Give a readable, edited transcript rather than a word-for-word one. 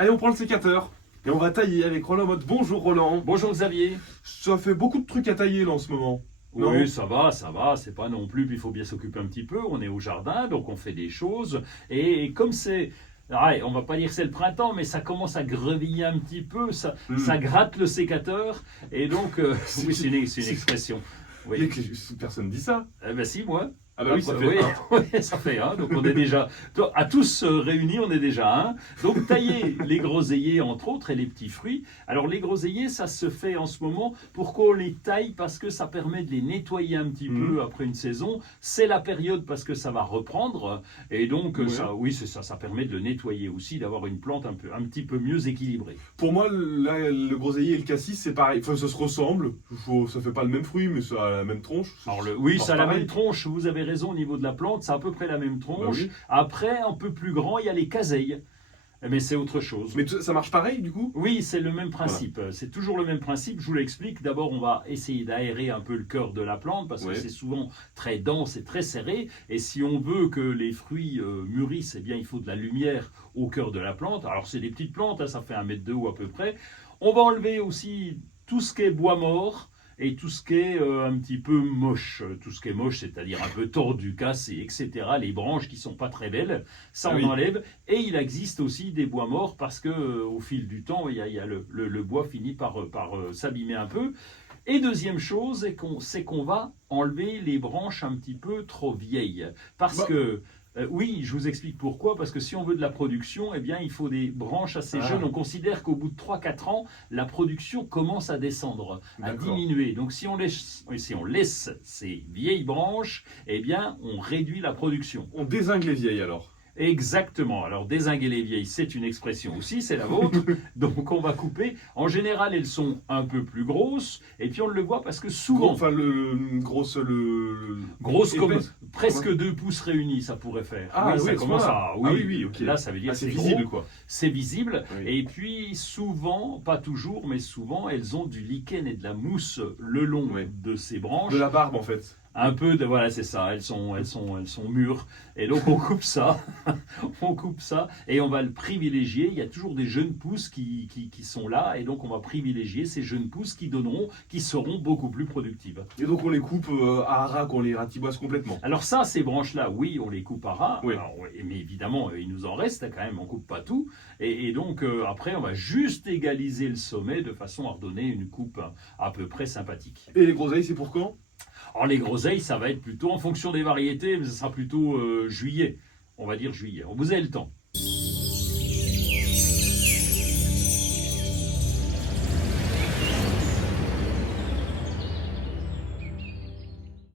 Allez, on prend le sécateur et on va tailler avec Roland Motte. Bonjour Roland. Bonjour Xavier. Ça fait beaucoup de trucs à tailler là en ce moment. Non. Oui, ça va, c'est pas non plus, puis il faut bien s'occuper un petit peu, on est au jardin, donc on fait des choses, et comme c'est, ouais, on va pas dire que c'est le printemps, mais ça commence à greviller un petit peu, ça gratte le sécateur, et donc, oui, c'est une expression. Oui. Personne dit ça. Eh ben si, moi. Ah bah oui, ça fait oui, un. oui, ça fait un. Donc on est déjà, à tous réunis, on est déjà un. Donc tailler les groseilliers entre autres et les petits fruits. Alors les groseilliers, ça se fait en ce moment. Pourquoi on les taille? Parce que ça permet de les nettoyer un petit peu après une saison. C'est la période parce que ça va reprendre. Et donc ça, oui, c'est ça. Ça permet de le nettoyer aussi, d'avoir une plante un petit peu mieux équilibrée. Pour moi, là, le groseillier et le cassis, c'est pareil. Enfin, ça se ressemble. Ça fait pas le même fruit, mais ça a la même tronche. Alors oui, ça a la pareil. même tronche. Vous avez raison au niveau de la plante, c'est à peu près la même tronche. Bah oui. Après, un peu plus grand, il y a les caseilles. Mais c'est autre chose. Mais ça marche pareil du coup? Oui, c'est le même principe. Voilà. C'est toujours le même principe. Je vous l'explique. D'abord, on va essayer d'aérer un peu le cœur de la plante parce que c'est souvent très dense et très serré. Et si on veut que les fruits mûrissent, eh bien, il faut de la lumière au cœur de la plante. Alors, c'est des petites plantes, hein, ça fait 1 mètre de haut à peu près. On va enlever aussi tout ce qui est bois mort. Et tout ce qui est un petit peu moche, tout ce qui est moche, c'est-à-dire un peu tordu, cassé, etc., les branches qui sont pas très belles, ça on enlève. Et il existe aussi des bois morts parce que au fil du temps, il y a le bois finit par s'abîmer un peu. Et deuxième chose, c'est qu'on va enlever les branches un petit peu trop vieilles. Parce que oui, je vous explique pourquoi. Parce que si on veut de la production, eh bien, il faut des branches assez jeunes. On considère qu'au bout de 3-4 ans, la production commence à descendre, à diminuer. Donc, si on laisse ces vieilles branches, eh bien, on réduit la production. On dézingue les vieilles alors. Exactement. Alors, dézinguer les vieilles, c'est une expression aussi, c'est la vôtre. Donc, on va couper. En général, elles sont un peu plus grosses. Et puis, on le voit parce que souvent... Enfin, grosse comme presque 2 pouces réunis, ça pourrait faire. Ah oui, ça commence à... Oui, ok. Là, ça veut dire c'est c'est visible, gros, quoi. C'est visible. Oui. Et puis, souvent, pas toujours, mais souvent, elles ont du lichen et de la mousse le long de ces branches. De la barbe, en fait. Un peu de, voilà, c'est ça, elles sont mûres. Et donc on coupe ça, et on va le privilégier. Il y a toujours des jeunes pousses qui sont là, et donc on va privilégier ces jeunes pousses qui seront beaucoup plus productives. Et donc on les coupe à ras, qu'on les ratiboise complètement. Alors ça, ces branches-là, oui, on les coupe à ras, oui. Alors, mais évidemment, il nous en reste quand même, on coupe pas tout. Et donc après, on va juste égaliser le sommet de façon à redonner une coupe à peu près sympathique. Et les groseilles, c'est pour quand? Alors les groseilles, ça va être plutôt en fonction des variétés, mais ça sera plutôt juillet. On va dire juillet. Vous avez le temps.